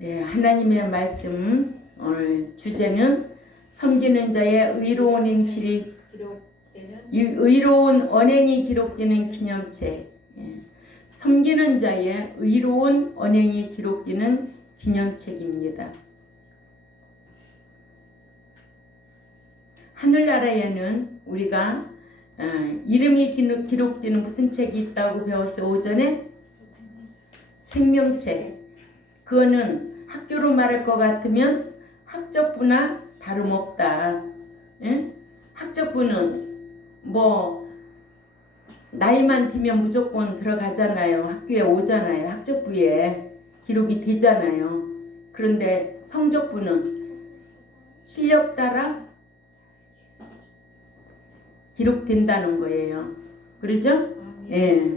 네, 하나님의 말씀 오늘 주제는 섬기는 자의 의로운 행실이 의로운 언행이 기록되는 기념책. 섬기는 자의 의로운 언행이 기록되는 기념책입니다. 하늘나라에는 우리가 이름이 기록되는 무슨 책이 있다고 배웠어요? 오전에 생명책. 그거는 학교로 말할 것 같으면 학적부나 다름없다. 예? 학적부는 뭐 나이만 되면 무조건 들어가잖아요. 학교에 오잖아요. 학적부에 기록이 되잖아요. 그런데 성적부는 실력 따라 기록된다는 거예요. 그러죠? 예.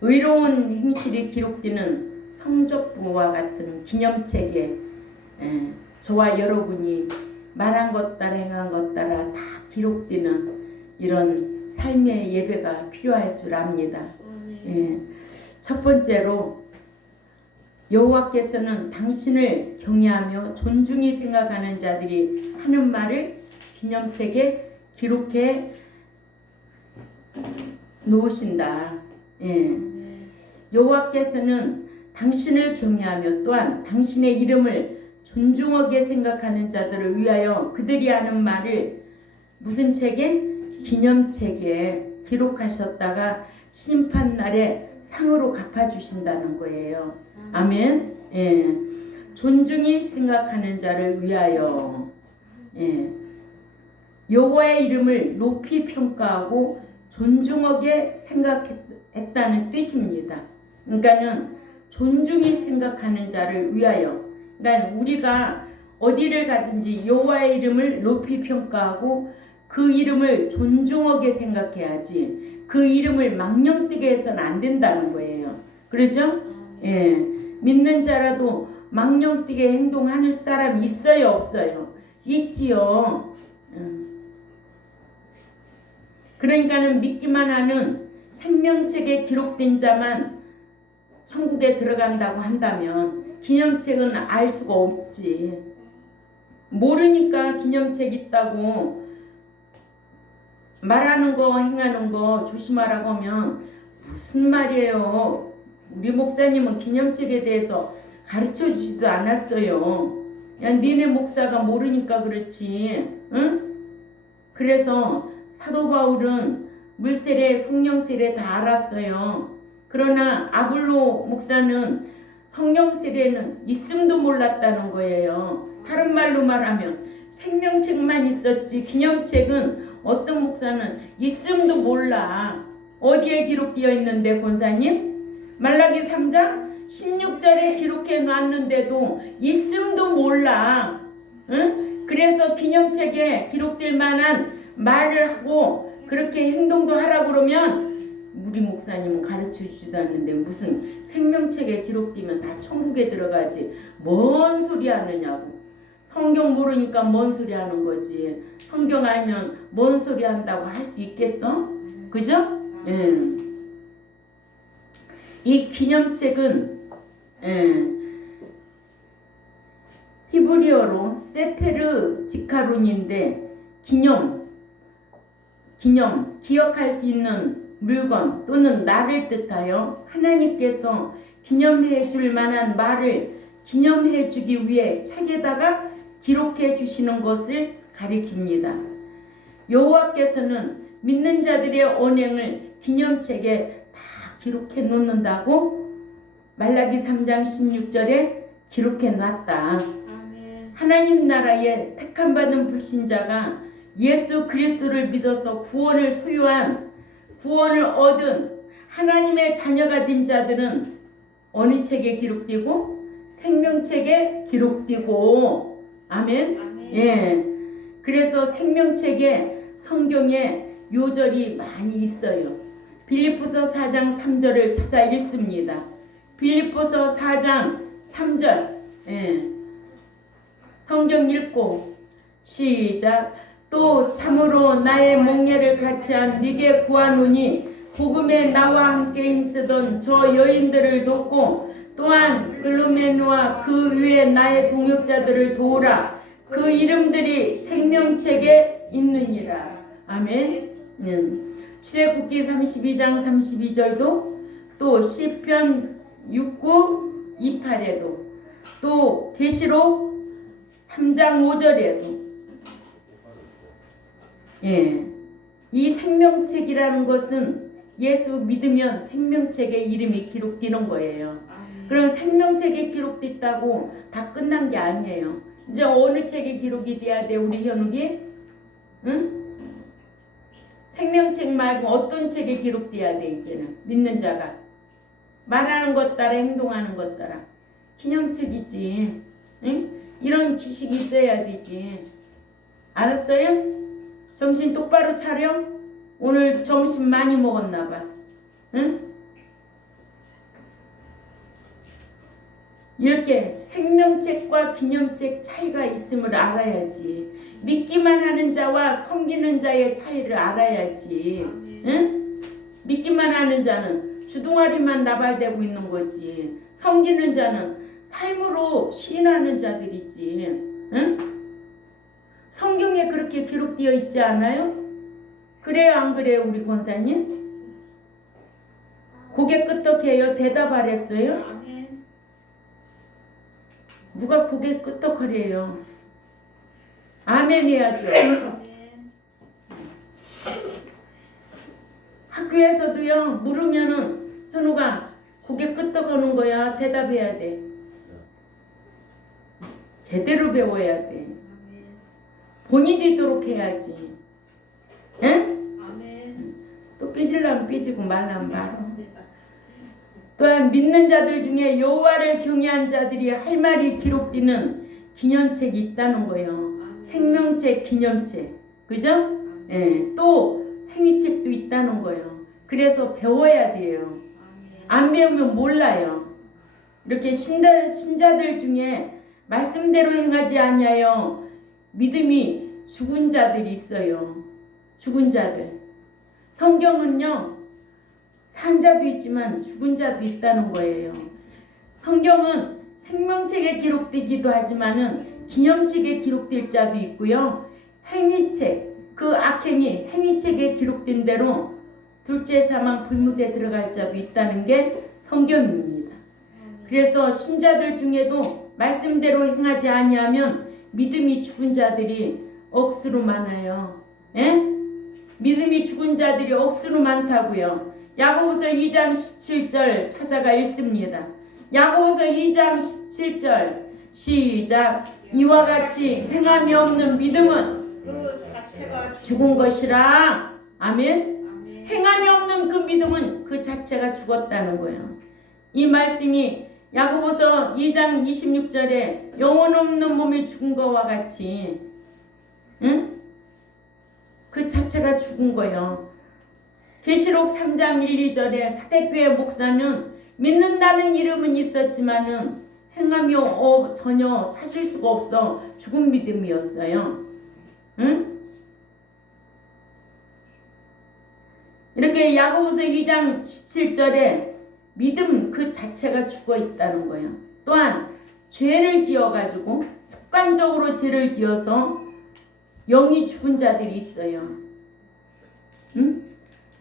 의로운 행실이 기록되는 성적부와 같은 기념책에 저와 여러분이 말한 것 따라 행한 것 따라 다 기록되는 이런 삶의 예배가 필요할 줄 압니다. 첫 번째로 여호와께서는 당신을 경외하며 존중히 생각하는 자들이 하는 말을 기념책에 기록해 놓으신다. 여호와께서는 당신을 경외하며 또한 당신의 이름을 존중하게 생각하는 자들을 위하여 그들이 하는 말을 무슨 책에? 기념책에 기록하셨다가 심판날에 상으로 갚아주신다는 거예요. 아멘. 존중히 생각하는 자를 위하여 여호와의 이름을 높이 평가하고 존중하게 생각했다는 뜻입니다. 그러니까는 존중히 생각하는 자를 위하여. 그러니까 우리가 어디를 가든지 여호와의 이름을 높이 평가하고 그 이름을 존중하게 생각해야지 그 이름을 망령되게 해서는 안 된다는 거예요. 그러죠? 믿는 자라도 망령되게 행동하는 사람이 있어요, 없어요? 있지요. 그러니까는 믿기만 하는 생명책에 기록된 자만 천국에 들어간다고 한다면 기념책은 알 수가 없지. 모르니까 기념책 있다고 말하는 거 행하는 거 조심하라고 하면 무슨 말이에요. 우리 목사님은 기념책에 대해서 가르쳐 주지도 않았어요. 야, 니네 목사가 모르니까 그렇지. 응? 그래서 사도 바울은 물세례 성령세례 다 알았어요. 그러나 아볼로 목사는 성령세례는 있음도 몰랐다는 거예요. 다른 말로 말하면 생명책만 있었지 기념책은 어떤 목사는 있음도 몰라. 어디에 기록되어 있는데 권사님? 말라기 3장 16절에 기록해 놨는데도 있음도 몰라. 응? 그래서 기념책에 기록될 만한 말을 하고 그렇게 행동도 하라고 그러면 우리 목사님은 가르쳐 주지도 않는데 무슨 생명책에 기록되면 다 천국에 들어가지 뭔 소리 하느냐고. 성경 모르니까 뭔 소리 하는 거지. 성경 알면 뭔 소리 한다고 할 수 있겠어? 그죠? 이 기념책은 히브리어로 세페르 지카론인데 기억할 수 있는 물건 또는 날을 뜻하여 하나님께서 기념해 줄 만한 말을 기념해 주기 위해 책에다가 기록해 주시는 것을 가리킵니다. 여호와께서는 믿는 자들의 언행을 기념책에 다 기록해 놓는다고 말라기 3장 16절에 기록해 놨다. 하나님 나라의 택함받은 불신자가 예수 그리스도를 믿어서 구원을 얻은 하나님의 자녀가 된 자들은 어느 책에 기록되고? 생명책에 기록되고. 아멘. 그래서 생명책에 성경에 요절이 많이 있어요. 빌립보서 4장 3절을 찾아 읽습니다. 빌립보서 4장 3절. 성경 읽고 시작. 또 참으로 나의 몽예를 같이한 네게 구하노니 복음에 나와 함께 힘쓰던 저 여인들을 돕고 또한 글룸의 에베네와 그 위에 나의 동역자들을 도우라. 그 이름들이 생명책에 있느니라. 아멘. 출애굽기 32장 32절도 또 시편 69, 28에도 또 계시록 3장 5절에도 이 생명책이라는 것은 예수 믿으면 생명책에 이름이 기록되는 거예요. 그럼 생명책에 기록됐다고 다 끝난 게 아니에요. 이제 어느 책에 기록이 돼야 돼 우리 현욱이? 응? 생명책 말고 어떤 책에 기록돼야 돼 이제는 믿는 자가 말하는 것 따라 행동하는 것 따라 기념책이지. 응? 이런 지식이 있어야 되지. 알았어요? 정신 똑바로 차려. 오늘 점심 많이 먹었나 봐. 응? 이렇게 생명책과 기념책 차이가 있음을 알아야지. 믿기만 하는 자와 섬기는 자의 차이를 알아야지. 응? 믿기만 하는 자는 주둥아리만 나발대고 있는 거지. 섬기는 자는 삶으로 시인하는 자들이지. 응? 성경에 그렇게 기록되어 있지 않아요? 그래요 안 그래요 우리 권사님? 고개 끄덕해요? 대답하랬어요? 누가 고개 끄덕하래요? 아멘 해야죠. 학교에서도요 물으면은 현우가 고개 끄덕하는 거야. 대답해야 돼. 제대로 배워야 돼. 본이 되도록 해야지. 응? 또 삐질라면 삐지고 말라면 말어. 또한 믿는 자들 중에 여호와를 경외한 자들이 할 말이 기록되는 기념책이 있다는 거예요. 생명책, 기념책. 그죠? 또 행위책도 있다는 거예요. 그래서 배워야 돼요. 안 배우면 몰라요. 이렇게 신자들 중에 말씀대로 행하지 아니하여 믿음이 죽은 자들이 있어요. 죽은 자들. 성경은요. 산 자도 있지만 죽은 자도 있다는 거예요. 성경은 생명책에 기록되기도 하지만은 기념책에 기록될 자도 있고요. 행위책, 그 악행이 행위책에 기록된 대로 둘째 사망 불못에 들어갈 자도 있다는 게 성경입니다. 그래서 신자들 중에도 말씀대로 행하지 아니하면 믿음이 죽은 자들이 억수로 많아요. 믿음이 죽은 자들이 억수로 많다고요. 야고보서 2장 17절 찾아가 읽습니다. 야고보서 2장 17절 시작. 이와 같이 행함이 없는 믿음은 죽은 것이라. 아멘. 행함이 없는 그 믿음은 그 자체가 죽었다는 거예요. 이 말씀이 야고보서 2장 26절에 영혼 없는 몸이 죽은 것과 같이 그 자체가 죽은 거예요. 계시록 3장 1, 2절에 사대교회 목사는 믿는다는 이름은 있었지만은 행함이 전혀 찾을 수가 없어 죽은 믿음이었어요. 이렇게 야고보서 2장 17절에 믿음 그 자체가 죽어 있다는 거예요. 또한 죄를 지어가지고 습관적으로 죄를 지어서 영이 죽은 자들이 있어요.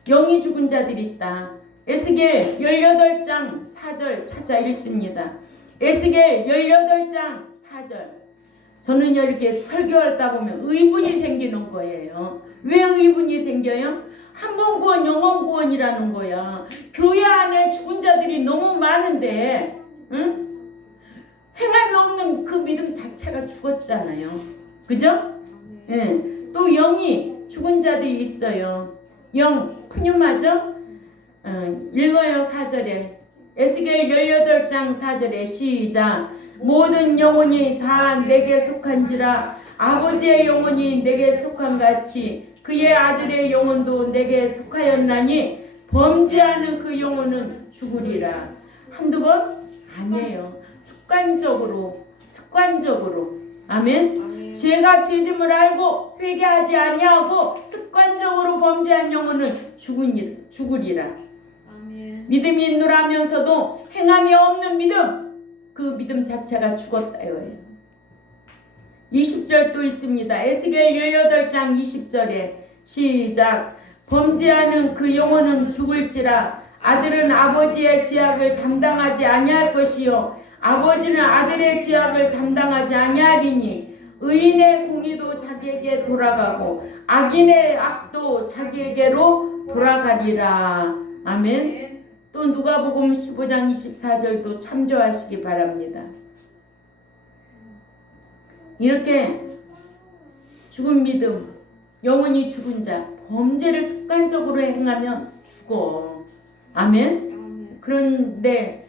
영이 죽은 자들이 있다. 에스겔 18장 4절 찾아 읽습니다. 에스겔 18장 4절. 저는요 이렇게 설교하다 보면 의문이 생기는 거예요. 왜 의문이 생겨요? 한 번 구원 영원 구원이라는 거야. 교회 안에 죽은 자들이 너무 많은데 행함이 없는 그 믿음 자체가 죽었잖아요. 그죠? 또 영이 죽은 자들이 있어요. 영 푸뉴마죠? 읽어요. 4절에 에스겔 18장 4절에 시작. 모든 영혼이 다 내게 속한지라 아버지의 영혼이 내게 속한 같이 그의 아들의 영혼도 내게 속하였나니 범죄하는 그 영혼은 죽으리라. 한두 번? 아니에요. 습관적으로. 아멘. 죄가 죄됨을 알고 회개하지 아니하고 습관적으로 범죄한 영혼은 죽으리라. 아멘. 믿음이 있노라면서도 행함이 없는 믿음, 그 믿음 자체가 죽었다 이거예요. 20절 또 있습니다. 에스겔 18장 20절에 시작. 범죄하는 그 영혼은 죽을지라. 아들은 아버지의 죄악을 담당하지 아니할 것이요 아버지는 아들의 죄악을 담당하지 아니하리니 의인의 공의도 자기에게 돌아가고 악인의 악도 자기에게로 돌아가리라. 아멘. 또 누가복음 15장 24절도 참조하시기 바랍니다. 이렇게 죽은 믿음, 영원히 죽은 자, 범죄를 습관적으로 행하면 죽어. 아멘. 그런데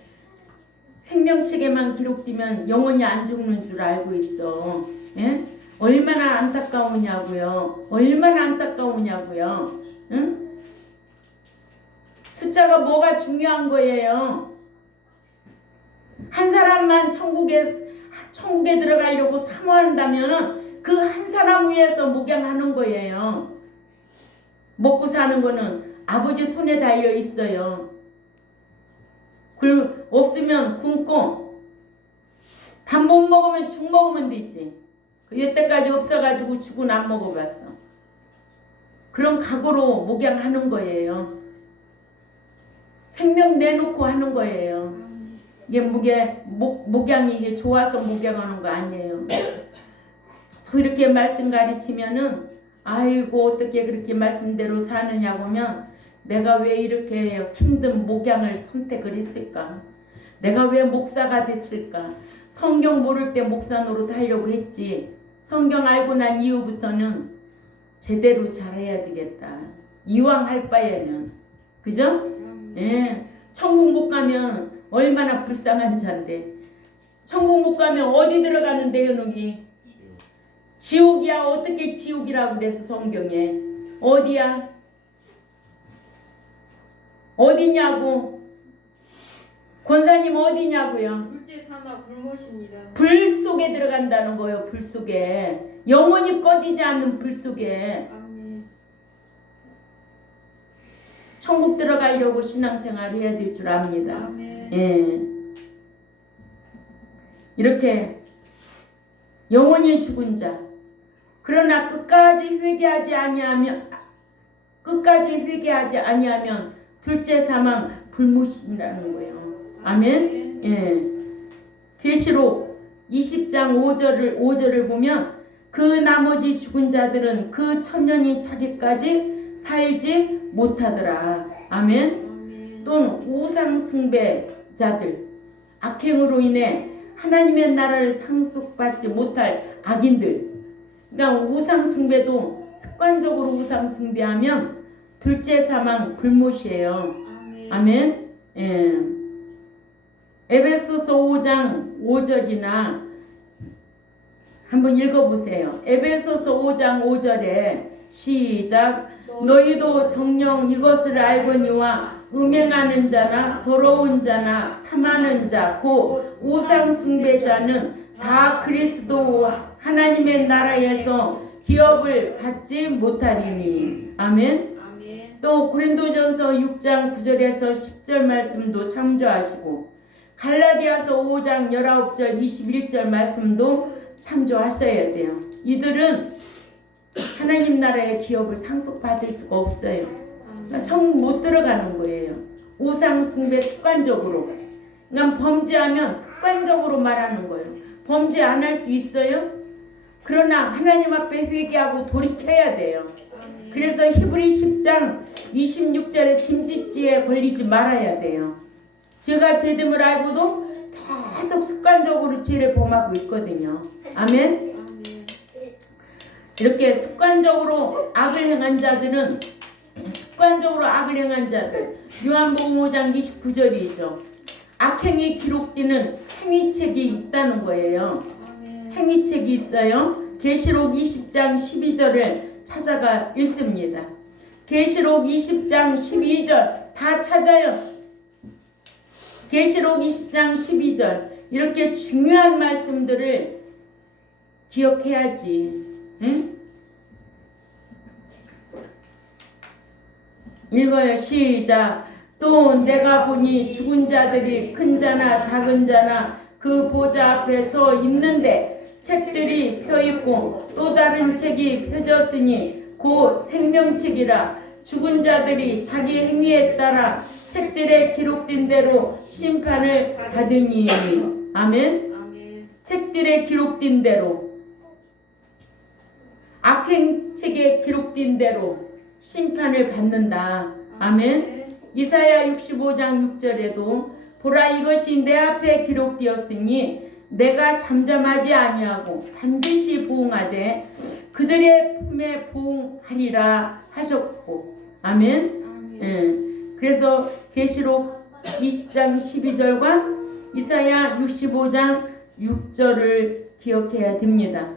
생명책에만 기록되면 영원히 안 죽는 줄 알고 있어. 예? 얼마나 안타까우냐고요. 얼마나 안타까우냐고요. 응? 숫자가 뭐가 중요한 거예요. 한 사람만 천국에 들어가려고 사모한다면 그 한 사람 위해서 목양하는 거예요. 먹고 사는 거는 아버지 손에 달려 있어요. 없으면 굶고 밥 못 먹으면 죽 먹으면 되지. 여태까지 없어가지고 죽은 안 먹어봤어. 그런 각오로 목양하는 거예요. 생명 내놓고 하는 거예요. 이게 목양이 이게 좋아서 목양하는 거 아니에요. 또 이렇게 말씀 가르치면은 아이고 어떻게 그렇게 말씀대로 사느냐고 하면 내가 왜 이렇게 힘든 목양을 선택을 했을까? 내가 왜 목사가 됐을까? 성경 모를 때 목사 노릇 하려고 했지. 성경 알고 난 이후부터는 제대로 잘해야 되겠다. 이왕 할 바에는. 그죠? 예. 천국 못 가면 얼마나 불쌍한 자인데. 천국 못 가면 어디 들어가는데요, 여기? 지옥이야. 어떻게 지옥이라고 그래서 성경에. 어디야? 어디냐고? 권사님 어디냐고요? 둘째 사막 불못입니다. 불 속에 들어간다는 거예요. 불 속에. 영원히 꺼지지 않는 불 속에. 아멘. 천국 들어가려고 신앙생활 해야 될 줄 압니다. 아멘. 예. 이렇게 영원히 죽은 자. 그러나 끝까지 회개하지 아니하면 둘째 사망 불못이라는 거예요. 아멘. 예. 계시록 20장 5절을 보면 그 나머지 죽은 자들은 그 천년이 차기까지 살지 못하더라. 아멘. 또는 우상 숭배자들, 악행으로 인해 하나님의 나라를 상속받지 못할 악인들. 그러니까 우상 숭배도 습관적으로 우상 숭배하면 둘째 사망 불못이에요. 아멘. 예. 에베소서 5장 5절이나 한번 읽어보세요. 에베소서 5장 5절에 시작. 너희도 정녕 이것을 알거니와 음행하는 자나 더러운 자나 탐하는 자 곧 우상 숭배자는 다 그리스도 하나님의 나라에서 기업을 받지 못하리니. 아멘. 또 고린도전서 6장 9절에서 10절 말씀도 참조하시고 갈라디아서 5장 19절 21절 말씀도 참조하셔야 돼요. 이들은 하나님 나라의 기업을 상속받을 수가 없어요. 그러니까 천국 못 들어가는 거예요. 우상 숭배 습관적으로. 그러니까 범죄하면 습관적으로 말하는 거예요. 범죄 안 할 수 있어요? 그러나 하나님 앞에 회개하고 돌이켜야 돼요. 그래서 히브리 10장 26절에 짐짓지에 걸리지 말아야 돼요. 죄가 죄됨을 알고도 계속 습관적으로 죄를 범하고 있거든요. 아멘. 이렇게 습관적으로 악을 행한 자들 요한복음 5장 29절이죠. 악행이 기록되는 행위책이 있다는 거예요. 행위책이 있어요. 계시록 20장 12절을 찾아가 읽습니다. 계시록 20장 12절 다 찾아요. 계시록 20장 12절 이렇게 중요한 말씀들을 기억해야지. 응? 읽어요. 시작. 또 내가 보니 죽은 자들이 큰 자나 작은 자나 그 보좌 앞에 서 있는데 책들이 펴 있고 또 다른 책이 펴졌으니 곧 생명책이라. 죽은 자들이 자기 행위에 따라 책들에 기록된 대로 심판을 받으니. 아멘. 아멘. 책들에 기록된 대로, 악행책에 기록된 대로 심판을 받는다. 아멘. 이사야 65장 6절에도 보라, 이것이 내 앞에 기록되었으니 내가 잠잠하지 아니하고 반드시 보응하되 그들의 품에 보응하리라 하셨고. 아멘. 그래서 계시록 20장 12절과 이사야 65장 6절을 기억해야 됩니다.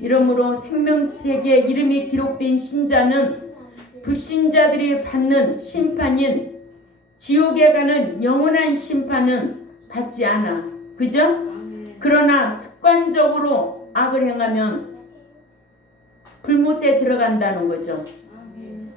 이러므로 생명책에 이름이 기록된 신자는 불신자들이 받는 심판인 지옥에 가는 영원한 심판은 받지 않아. 그죠? 그러나 습관적으로 악을 행하면 불못에 들어간다는 거죠.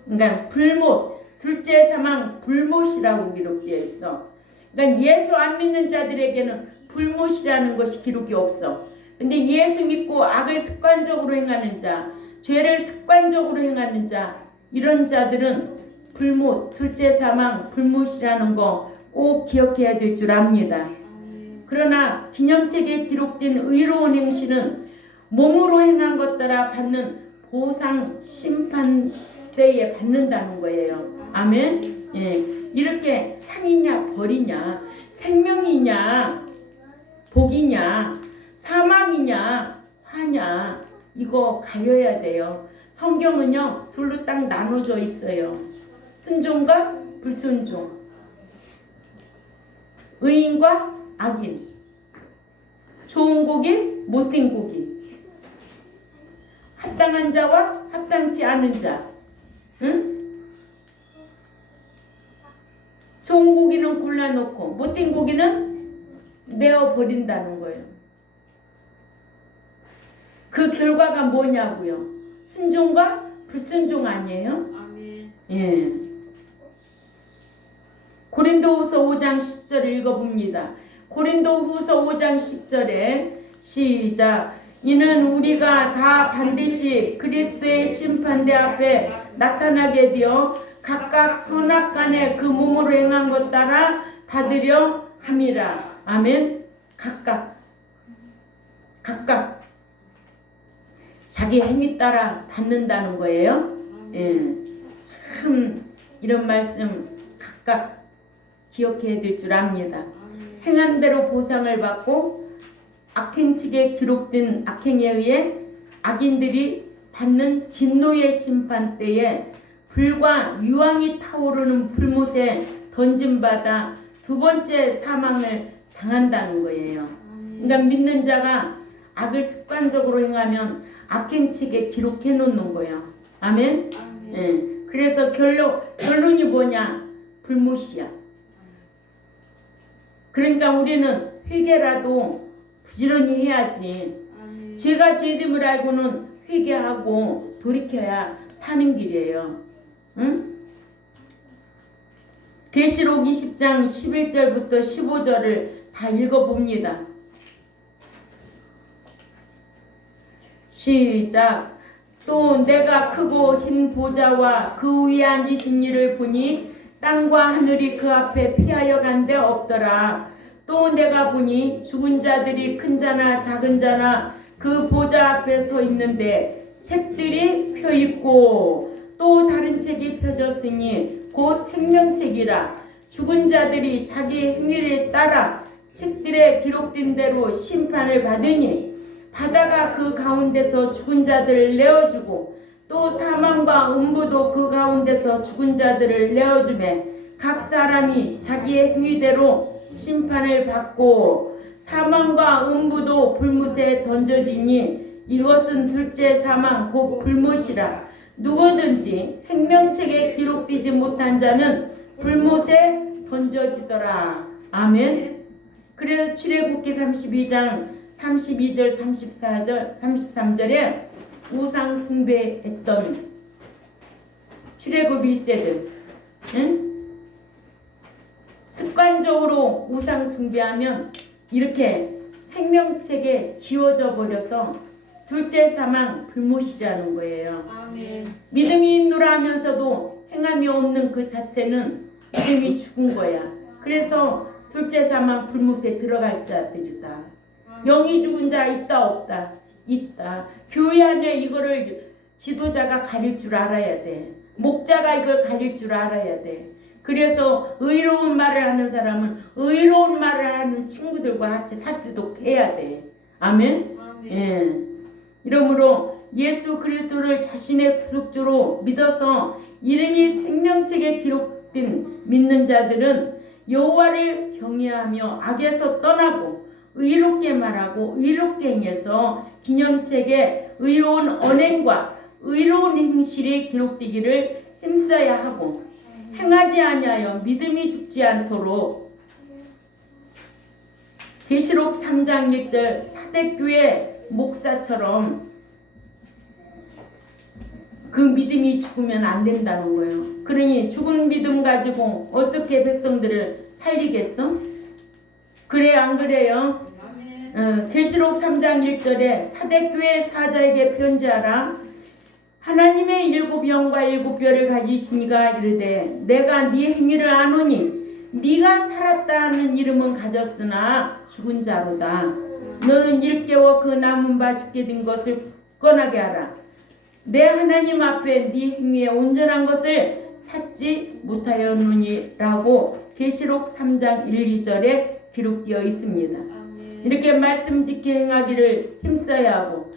그러니까 불못, 둘째 사망 불못이라고 기록되어 있어. 그러니까 예수 안 믿는 자들에게는 불못이라는 것이 기록이 없어. 근데 예수 믿고 악을 습관적으로 행하는 자, 죄를 습관적으로 행하는 자, 이런 자들은 불못, 둘째 사망 불못이라는 거 꼭 기억해야 될 줄 압니다. 그러나 기념책에 기록된 의로운 행실은 몸으로 행한 것 따라 받는 보상 심판 때에 받는다는 거예요. 아멘. 예. 이렇게 상이냐 벌이냐, 생명이냐 복이냐, 사망이냐 화냐, 이거 가려야 돼요. 성경은요 둘로 딱 나눠져 있어요. 순종과 불순종, 의인과 악인, 좋은 고기, 못된 고기, 합당한 자와 합당치 않은 자. 응? 좋은 고기는 골라놓고 못된 고기는 내어버린다는 거예요. 그 결과가 뭐냐고요? 순종과 불순종 아니에요? 아멘. 예. 고린도후서 5장 10절을 읽어봅니다. 고린도후서 5장 10절에 시작. 이는 우리가 다 반드시 그리스도의 심판대 앞에 나타나게 되어 각각 선악간에 그 몸으로 행한 것 따라 받으려 함이라. 아멘. 각각 자기 행위 따라 받는다는 거예요. 예. 참 이런 말씀 각각 기억해야 될 줄 압니다. 행한 대로 보상을 받고 악행책에 기록된 악행에 의해 악인들이 받는 진노의 심판 때에 불과 유황이 타오르는 불못에 던짐받아 두 번째 사망을 당한다는 거예요. 그러니까 믿는 자가 악을 습관적으로 행하면 악행책에 기록해 놓는 거예요. 아멘. 예. 그래서 결론이 뭐냐? 불못이야. 그러니까 우리는 회개라도 부지런히 해야지. 죄가 죄됨을 알고는 회개하고 돌이켜야 사는 길이에요. 응? 계시록 20장 11절부터 15절을 다 읽어봅니다. 시작. 또 내가 크고 흰 보좌와 그 위에 앉으신 이를 보니 땅과 하늘이 그 앞에 피하여 간 데 없더라. 또 내가 보니 죽은 자들이 큰 자나 작은 자나 그 보좌 앞에 서 있는데 책들이 펴 있고 또 다른 책이 펴졌으니 곧 생명책이라. 죽은 자들이 자기 행위를 따라 책들에 기록된 대로 심판을 받으니 바다가 그 가운데서 죽은 자들을 내어주고 또 사망과 음부도 그 가운데서 죽은 자들을 내어주매 각 사람이 자기의 행위대로 심판을 받고 사망과 음부도 불못에 던져지니 이것은 둘째 사망 곧 불못이라. 누구든지 생명책에 기록되지 못한 자는 불못에 던져지더라. 아멘. 그래서 출애굽기 32장 32절 34절 33절에 우상 숭배했던 출애굽 1세들, 응? 습관적으로 우상 숭배하면 이렇게 생명책에 지워져 버려서 둘째 사망 불못이라는 거예요. 아멘. 믿음이 있노라 하면서도 행함이 없는 그 자체는 믿음이 죽은 거야. 그래서 둘째 사망 불못에 들어갈 자들이다. 영이 죽은 자 있다 없다? 있다. 교회 안에 이거를 지도자가 가릴 줄 알아야 돼. 목자가 이걸 가릴 줄 알아야 돼. 그래서 의로운 말을 하는 사람은 의로운 말을 하는 친구들과 같이 살도록 해야 돼. 아멘? 아멘. 예. 이러므로 예수 그리스도를 자신의 구속주로 믿어서 이름이 생명책에 기록된 믿는 자들은 여호와를 경외하며 악에서 떠나고 의롭게 말하고 의롭게 행해서 기념책에 의로운 언행과 의로운 행실이 기록되기를 힘써야 하고 행하지 아니하여 믿음이 죽지 않도록 계시록 3장 1절 사대교회 목사처럼 그 믿음이 죽으면 안 된다는 거예요. 그러니 죽은 믿음 가지고 어떻게 백성들을 살리겠어? 그래 안 그래요? 계시록 3장 1절에 사대교회 사자에게 편지하라. 하나님의 7영과 7뼈를 가지시니가 이르되 내가 네 행위를 아노니 네가 살았다 하는 이름은 가졌으나 죽은 자로다. 너는 일깨워 그 남은 바 죽게 된 것을 굳건하게 하라. 내 하나님 앞에 네 행위에 온전한 것을 찾지 못하였느니라고 계시록 3장 1, 2절에 기록되어 있습니다. 이렇게 말씀 지켜 행하기를 힘써야 하고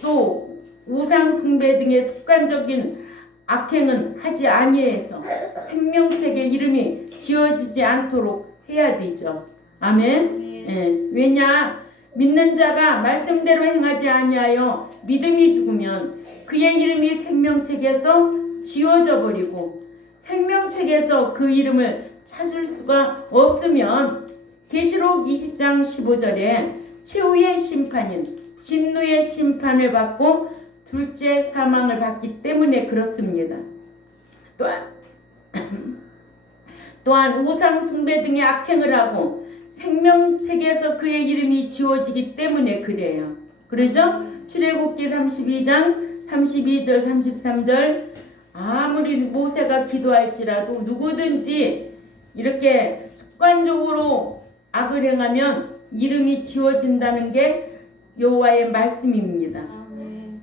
또 우상 숭배 등의 습관적인 악행은 하지 아니해서 생명책에 이름이 지어지지 않도록 해야 되죠. 아멘. 예. 왜냐 믿는 자가 말씀대로 행하지 아니하여 믿음이 죽으면 그의 이름이 생명책에서 지워져 버리고 생명책에서 그 이름을 찾을 수가 없으면 계시록 20장 15절에 최후의 심판인 진노의 심판을 받고 둘째 사망을 받기 때문에 그렇습니다. 또한 우상 숭배 등의 악행을 하고 생명책에서 그의 이름이 지워지기 때문에 그래요. 그러죠? 출애굽기 32장 32절 33절 아무리 모세가 기도할지라도 누구든지 이렇게 습관적으로 악을 행하면 이름이 지워진다는 게 여호와의 말씀입니다.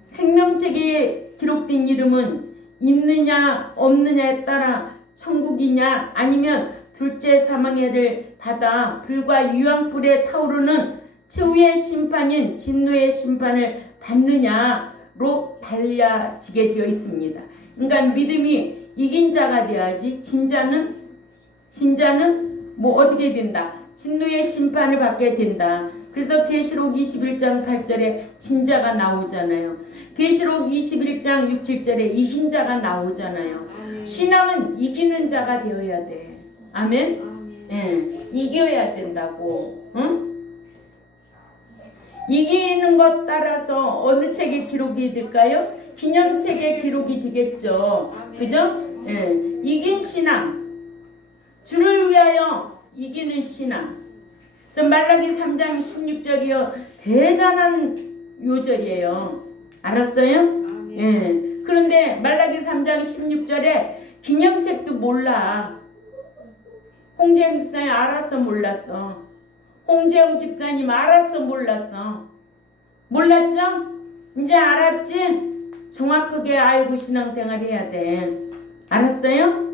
생명책에 기록된 이름은 있느냐 없느냐에 따라 천국이냐 아니면 둘째 사망해를 받아 불과 유황불에 타오르는 최후의 심판인 진노의 심판을 받느냐로 달라지게 되어 있습니다. 그러니까 믿음이 이긴 자가 돼야지 진자는 뭐 어떻게 된다? 진노의 심판을 받게 된다. 그래서 계시록 21장 8절에 진자가 나오잖아요. 계시록 21장 6, 7절에 이긴 자가 나오잖아요. 아멘. 신앙은 이기는 자가 되어야 돼. 아멘? 아멘. 예, 이겨야 된다고. 응? 이기는 것 따라서 어느 책에 기록이 될까요? 기념책에 기록이 되겠죠. 아멘. 그죠? 예, 이긴 신앙. 주를 위하여 이기는 신앙. 그래서 말라기 3장 16절이요. 대단한 요절이에요. 알았어요? 아멘. 예. 그런데 말라기 3장 16절에 기념책도 몰라. 홍재영 집사님 알았어 몰랐어? 홍재영 집사님 알았어 몰랐어? 몰랐죠? 이제 알았지? 정확하게 알고 신앙생활 해야 돼. 알았어요?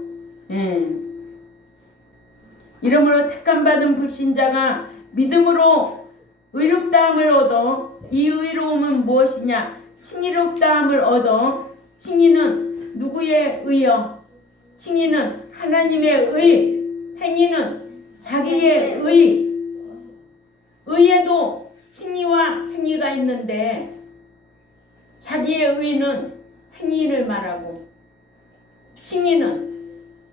예. 이러므로 택함받은 불신자가 믿음으로 의롭다함을 얻어 이 의로움은 무엇이냐? 칭의롭다함을 얻어 칭의는 누구의 의요? 칭의는 하나님의 의, 행위는 자기의 의. 의에도 칭의와 행위가 있는데 자기의 의는 행위를 말하고 칭의는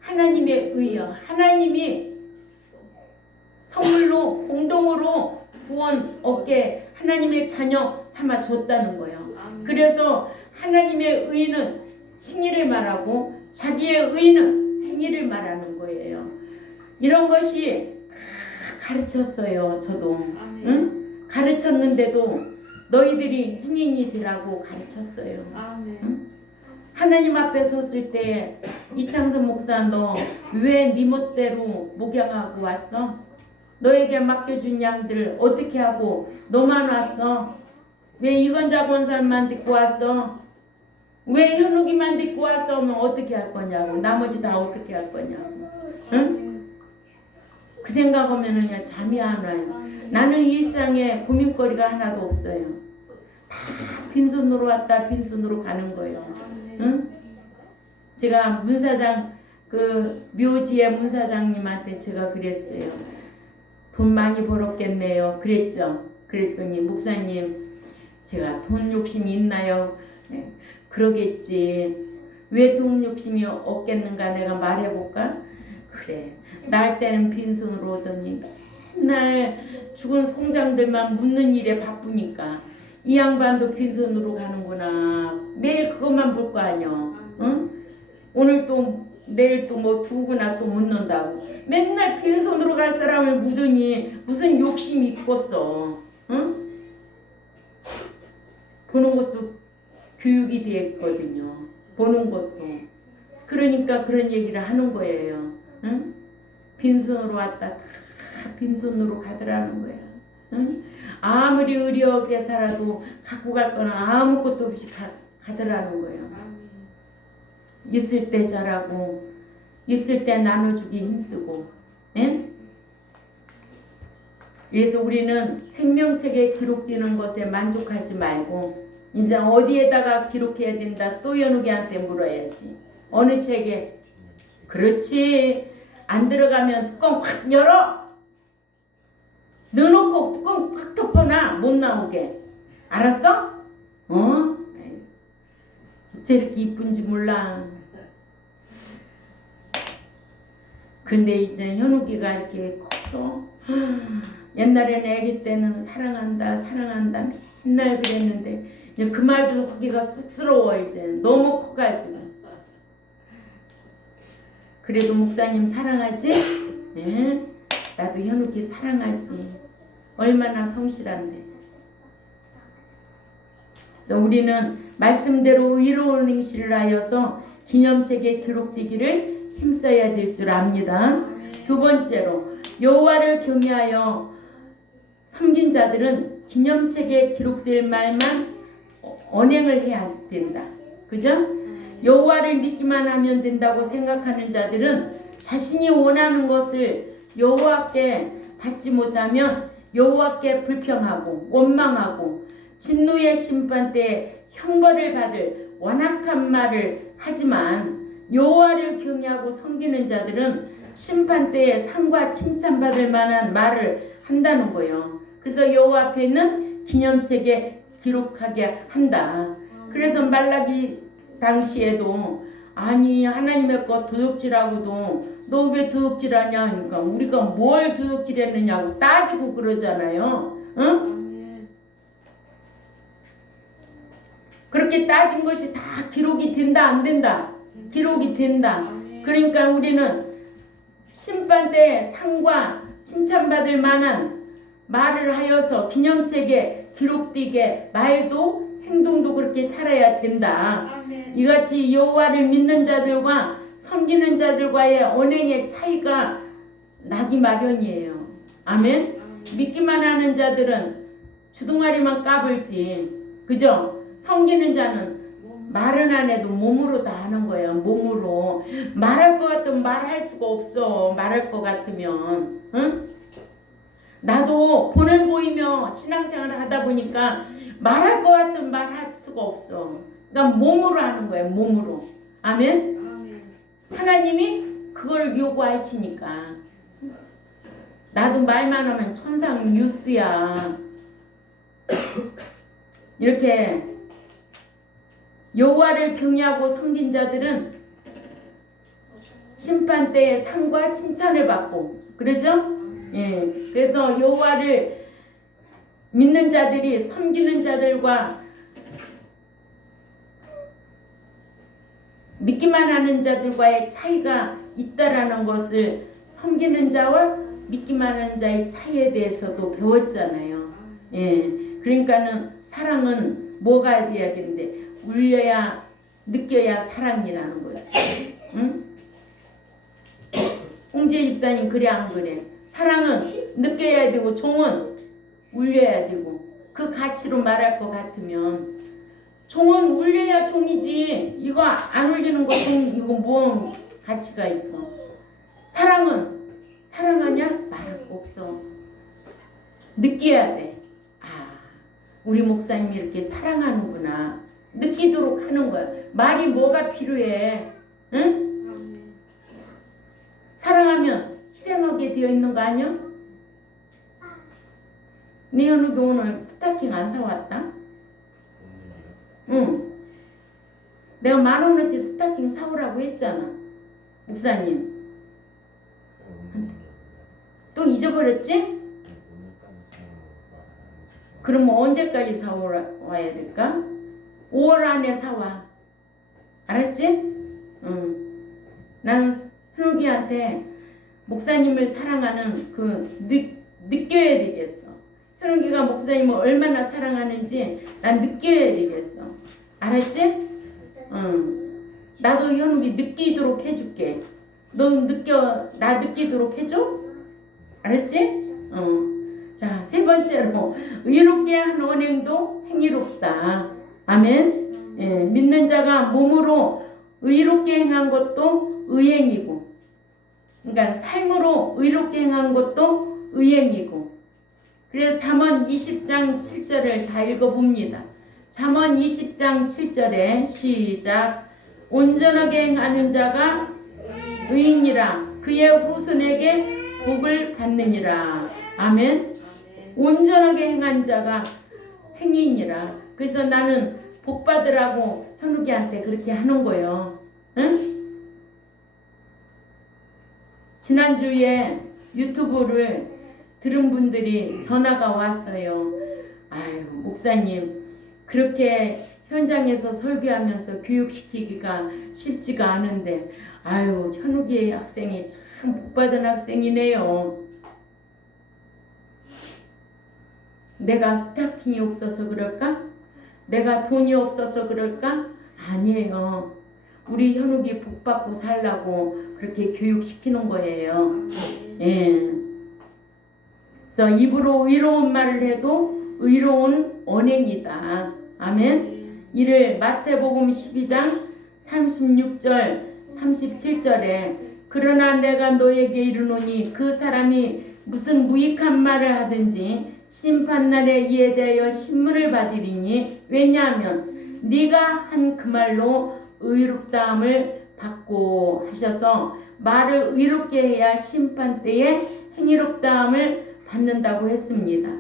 하나님의 의요. 하나님이 선물로 공동으로 구원 얻게 하나님의 자녀 삼아 줬다는 거예요. 그래서 하나님의 의는 칭의를 말하고 자기의 의는 행위를 말하는 거예요. 이런 것이 다 가르쳤어요. 저도. 응? 가르쳤는데도 너희들이 행인이들하고 가르쳤어요. 아멘. 하나님 앞에 섰을 때 이창선 목사 너 왜 네 멋대로 목양하고 왔어? 너에게 맡겨준 양들 어떻게 하고 너만 왔어? 왜 이건자 권사만 듣고 왔어? 왜 현욱이만 듣고 왔어? 하면 어떻게 할 거냐고 나머지 다 어떻게 할 거냐고 응? 그 생각하면 그냥 잠이 안 와요. 나는 일상에 고민거리가 하나도 없어요. 다 빈손으로 왔다 빈손으로 가는 거예요. 응? 제가 문사장 그 묘지의 문사장님한테 제가 그랬어요. 돈 많이 벌었겠네요. 그랬죠. 그랬더니 목사님 제가 돈 욕심이 있나요? 네, 그러겠지. 왜 돈 욕심이 없겠는가 내가 말해볼까? 그래. 날 때는 빈손으로 오더니 맨날 죽은 송장들만 묻는 일에 바쁘니까 이 양반도 빈손으로 가는구나. 매일 그것만 볼 거 아니야. 응? 오늘 또 내일 또 뭐 두구나 또 묻는다고. 맨날 빈손으로 갈 사람을 묻으니 무슨 욕심이 있겠어. 응? 보는 것도 교육이 되었거든요. 보는 것도. 그러니까 그런 얘기를 하는 거예요. 응? 빈손으로 왔다 다 빈손으로 가더라는 거야. 응? 아무리 의리 없게 살아도 갖고 갈 거는 아무것도 없이 가더라는 거예요. 있을 때 잘하고 있을 때 나눠주기 힘쓰고. 예? 그래서 우리는 생명책에 기록되는 것에 만족하지 말고 이제 어디에다가 기록해야 된다 또 연욱이한테 물어야지. 어느 책에? 그렇지. 안 들어가면 뚜껑 확 열어. 넣어놓고 뚜껑 확 덮어놔. 못 나오게. 알았어? 어? 어째 이렇게 이쁜지 몰라. 근데 이제 현욱이가 이렇게 컸어. 옛날에는 애기 때는 사랑한다 사랑한다 맨날 그랬는데 이제 그 말도 하기가 쑥스러워. 이제 너무 커가지고. 그래도 목사님 사랑하지? 네? 나도 현욱이 사랑하지. 얼마나 성실한데. 그래서 우리는 말씀대로 의로운 행실을 하여서 기념책에 기록되기를 힘써야 될 줄 압니다. 두 번째로 여호와를 경외하여 섬긴 자들은 기념책에 기록될 말만 언행을 해야 된다. 그죠? 여호와를 믿기만 하면 된다고 생각하는 자들은 자신이 원하는 것을 여호와께 받지 못하면 여호와께 불평하고 원망하고 진노의 심판 때 형벌을 받을 완악한 말을 하지만 여호와를 경외하고 섬기는 자들은 심판 때에 상과 칭찬받을 만한 말을 한다는 거예요. 그래서 여호와 앞에는 기념책에 기록하게 한다. 그래서 말라기 당시에도 아니 하나님의 것 도둑질하고도 너 왜 도둑질하냐 하니까 우리가 뭘 도둑질했느냐고 따지고 그러잖아요. 응? 그렇게 따진 것이 다 기록이 된다 안 된다? 기록이 된다. 그러니까 우리는 심판 때 상과 칭찬받을 만한 말을 하여서 기념책에 기록되게 말도 행동도 그렇게 살아야 된다. 아멘. 이같이 여호와를 믿는 자들과 섬기는 자들과의 언행의 차이가 나기 마련이에요. 아멘. 믿기만 하는 자들은 주둥아리만 까불지. 그죠? 섬기는 자는 말은 안 해도 몸으로 다 하는 거예요. 몸으로. 말할 것 같으면 말할 수가 없어. 말할 것 같으면. 응? 나도 본을 보이며 신앙생활을 하다 보니까 말할 것 같으면 말할 수가 없어. 그러니까 몸으로 하는 거예요. 몸으로. 아멘? 아멘. 하나님이 그걸 요구하시니까. 나도 말만 하면 천상 뉴스야. 이렇게 여호와를 경외하고 섬긴 자들은 심판 때에 상과 칭찬을 받고 그러죠? 예. 그래서 여호와를 믿는 자들이 섬기는 자들과 믿기만 하는 자들과의 차이가 있다라는 것을 섬기는 자와 믿기만 하는 자의 차이에 대해서도 배웠잖아요. 예, 그러니까는 사랑은 뭐가 돼야 되는데 울려야 느껴야 사랑이라는 거지. 응? 홍재 집사님 그래 안 그래? 사랑은 느껴야 되고 종은 울려야 되고 그 가치로 말할 것 같으면 종은 울려야 종이지. 이거 안 울리는 거 종 이거 뭔 가치가 있어? 사랑은 사랑하냐? 말할 거 없어. 느껴야 돼. 아, 우리 목사님이 이렇게 사랑하는구나. 느끼도록 하는 거야. 말이 뭐가 필요해? 응? 사랑하면 희생하게 되어 있는 거 아니야? 네 현욱이 오늘 스타킹 안 사왔다? 응. 내가 10,000원어치 스타킹 사오라고 했잖아. 목사님. 또 잊어버렸지? 그러면 언제까지 사와야 될까? 5월 안에 사와. 알았지? 응. 나는 현욱이한테 목사님을 사랑하는 느껴야 되겠어. 현욱이가 목사님을 얼마나 사랑하는지 난 느껴야 되겠어. 알았지? 응. 나도 현욱이 느끼도록 해줄게. 너 나 느끼도록 해줘? 알았지? 자, 세 번째로 의롭게 한 언행도 행위롭다. 아멘. 예, 믿는 자가 몸으로 의롭게 행한 것도 의행이고, 그러니까 삶으로 의롭게 행한 것도 의행이고. 그래서 잠언 20장 7절을 다 읽어봅니다. 잠언 20장 7절에 시작. 온전하게 행하는 자가 의인이라 그의 후손에게 복을 받느니라. 아멘. 온전하게 행한 자가 행인이라. 그래서 나는 복 받으라고 현욱이한테 그렇게 하는 거예요. 응? 지난주에 유튜브를 들은 분들이 전화가 왔어요. 아유, 목사님 그렇게 현장에서 설교하면서 교육시키기가 쉽지가 않은데 아유, 현욱이 학생이 참 복받은 학생이네요. 내가 스타킹이 없어서 그럴까? 내가 돈이 없어서 그럴까? 아니에요. 우리 현욱이 복받고 살라고 그렇게 교육시키는 거예요. 예. 그래서 입으로 의로운 말을 해도 의로운 언행이다. 아멘. 이를 마태복음 12장 36절 37절에 그러나 내가 너에게 이르노니 그 사람이 무슨 무익한 말을 하든지 심판날에 이에 대하여 신문을 받으리니 왜냐하면 네가 한 그 말로 의롭다함을 받고 하셔서 말을 의롭게 해야 심판 때에 행위롭다함을 받는다고 했습니다.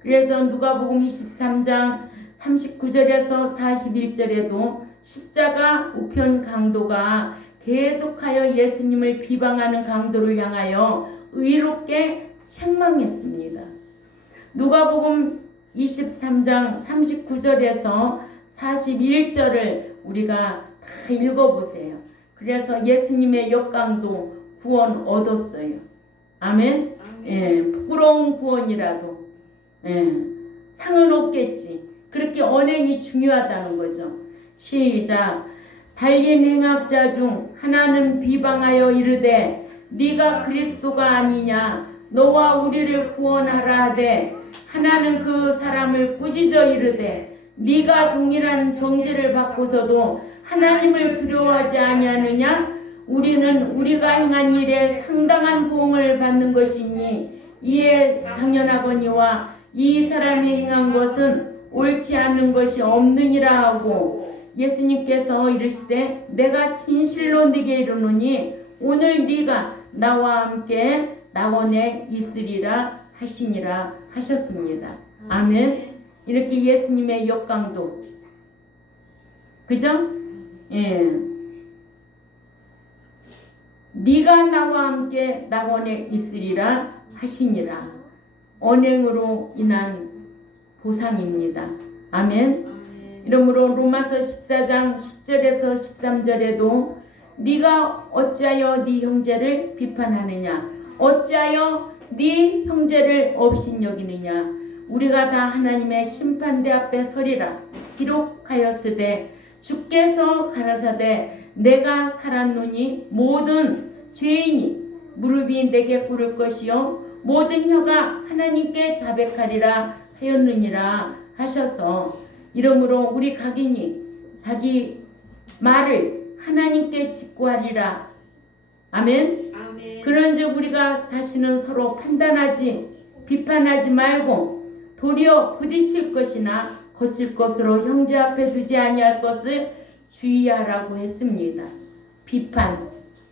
그래서 누가복음 23장 39절에서 41절에도 십자가 우편 강도가 계속하여 예수님을 비방하는 강도를 향하여 의롭게 책망했습니다. 누가복음 23장 39절에서 41절을 우리가 다 읽어보세요. 그래서 예수님의 역강도 구원 얻었어요. 아멘. 예, 부끄러운 구원이라도 상은 없겠지. 그렇게 언행이 중요하다는 거죠. 시작. 달린 행악자 중 하나는 비방하여 이르되 네가 그리스도가 아니냐 너와 우리를 구원하라 하되 하나는 그 사람을 꾸짖어 이르되 네가 동일한 정죄를 받고서도 하나님을 두려워하지 아니하느냐 우리는 우리가 행한 일에 상당한 보응을 받는 것이니 이에 당연하거니와 이 사람이 행한 것은 옳지 않는 것이 없느니라 하고 예수님께서 이르시되 내가 진실로 네게 이르노니 오늘 네가 나와 함께 낙원에 있으리라 하시니라 하셨습니다. 아멘. 이렇게 예수님의 역강도 그죠? 예. 네가 나와 함께 낙원에 있으리라 하시니라. 언행으로 인한 보상입니다. 아멘. 이러므로 로마서 14장 10절에서 13절에도 네가 어찌하여 네 형제를 비판하느냐 어찌하여 네 형제를 업신여기느냐 우리가 다 하나님의 심판대 앞에 서리라. 기록하였으되 주께서 가라사대 내가 살았노니 모든 죄인이 무릎이 내게 꿇을 것이요 모든 혀가 하나님께 자백하리라 하였느니라 하셔서 이러므로 우리 각인이 자기 말을 하나님께 직구하리라. 아멘. 아멘. 그런즉 우리가 다시는 서로 판단하지 비판하지 말고 도리어 부딪힐 것이나 거칠 것으로 형제 앞에 두지 아니할 것을 주의하라고 했습니다. 비판,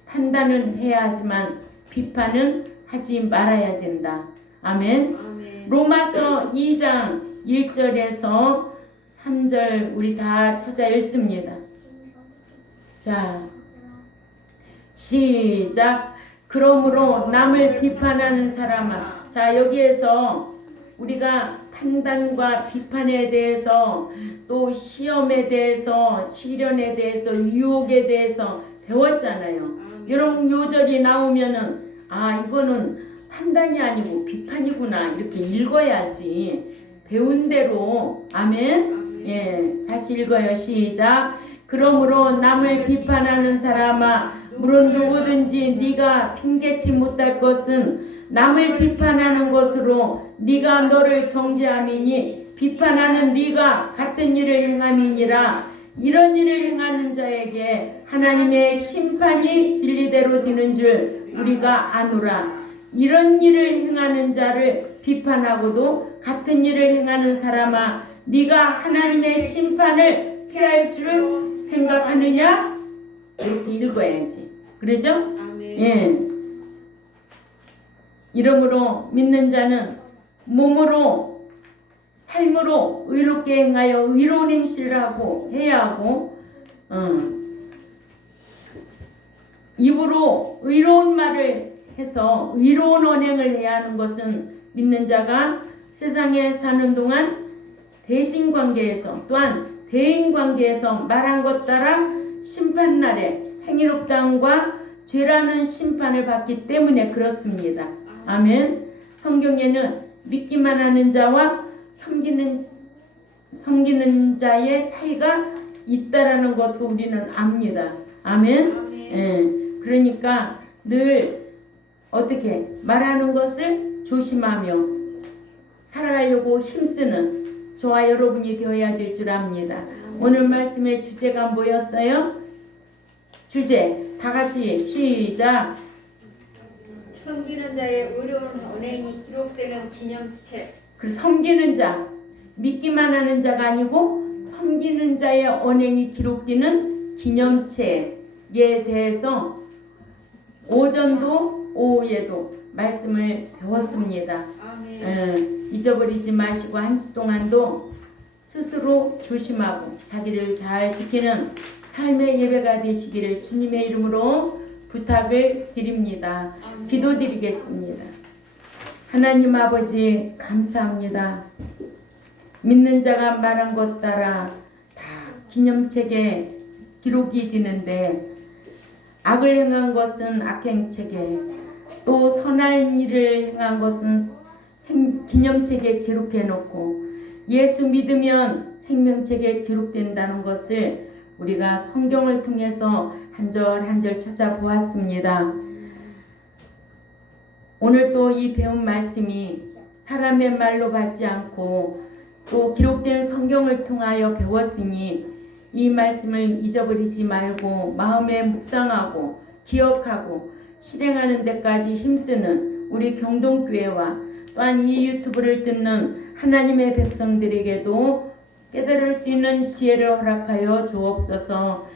판단은 해야 하지만 비판은 하지 말아야 된다. 아멘. 아멘. 로마서 2장 1절에서 3절 우리 다 찾아 읽습니다. 자, 시작. 그러므로 남을 비판하는 사람아. 자, 여기에서 우리가 판단과 비판에 대해서 또 시험에 대해서 시련에 대해서 유혹에 대해서 배웠잖아요. 이런 요절이 나오면은 이거는 판단이 아니고 비판이구나 이렇게 읽어야지. 배운 대로. 아멘. 예, 다시 읽어요. 시작. 그러므로 남을 비판하는 사람아 물론 누구든지 네가 핑계치 못할 것은 남을 비판하는 것으로 네가 너를 정죄함이니 비판하는 네가 같은 일을 행함이니라. 이런 일을 행하는 자에게 하나님의 심판이 진리대로 되는 줄 우리가 아노라. 이런 일을 행하는 자를 비판하고도 같은 일을 행하는 사람아 네가 하나님의 심판을 피할 줄 생각하느냐? 이렇게 읽어야지. 그러죠? 아멘. 예. 이러므로 믿는 자는 몸으로 삶으로 의롭게 행하여 의로운 행실을 하고 해야 하고 입으로 의로운 말을 해서 의로운 언행을 해야 하는 것은 믿는 자가 세상에 사는 동안 대신관계에서 또한 대인관계에서 말한 것 따라 심판날에 행위롭다함과 죄라는 심판을 받기 때문에 그렇습니다. 아멘. 성경에는 믿기만 하는 자와 섬기는 자의 차이가 있다라는 것도 우리는 압니다. 아멘. 아멘. 예. 그러니까 늘 어떻게 말하는 것을 조심하며 살아가려고 힘쓰는 저와 여러분이 되어야 될 줄 압니다. 오늘 말씀의 주제가 뭐였어요? 주제 다 같이 시작. 섬기는 자의 의로운 언행이 기록되는 기념책. 그 섬기는 자, 믿기만 하는 자가 아니고 섬기는 자의 언행이 기록되는 기념책에 대해서 오전도 오후에도 말씀을 배웠습니다. 아멘. 잊어버리지 마시고 한 주 동안도 스스로 조심하고 자기를 잘 지키는 삶의 예배가 되시기를 주님의 이름으로 부탁을 드립니다. 아멘. 기도드리겠습니다. 하나님 아버지 감사합니다. 믿는 자가 말한 것 따라 다 기념책에 기록이 되는데 악을 행한 것은 악행책에 또 선한 일을 행한 것은 기념책에 기록해 놓고 예수 믿으면 생명책에 기록된다는 것을 우리가 성경을 통해서 한 절 한 절 찾아보았습니다. 오늘 또 이 배운 말씀이 사람의 말로 받지 않고 또 기록된 성경을 통하여 배웠으니 이 말씀을 잊어버리지 말고 마음에 묵상하고 기억하고 실행하는 데까지 힘쓰는 우리 경동교회와 또한 이 유튜브를 듣는 하나님의 백성들에게도 깨달을 수 있는 지혜를 허락하여 주옵소서.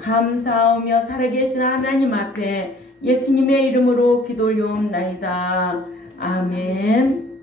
감사하며 살아계신 하나님 앞에 예수님의 이름으로 기도 올려옵나이다. 아멘.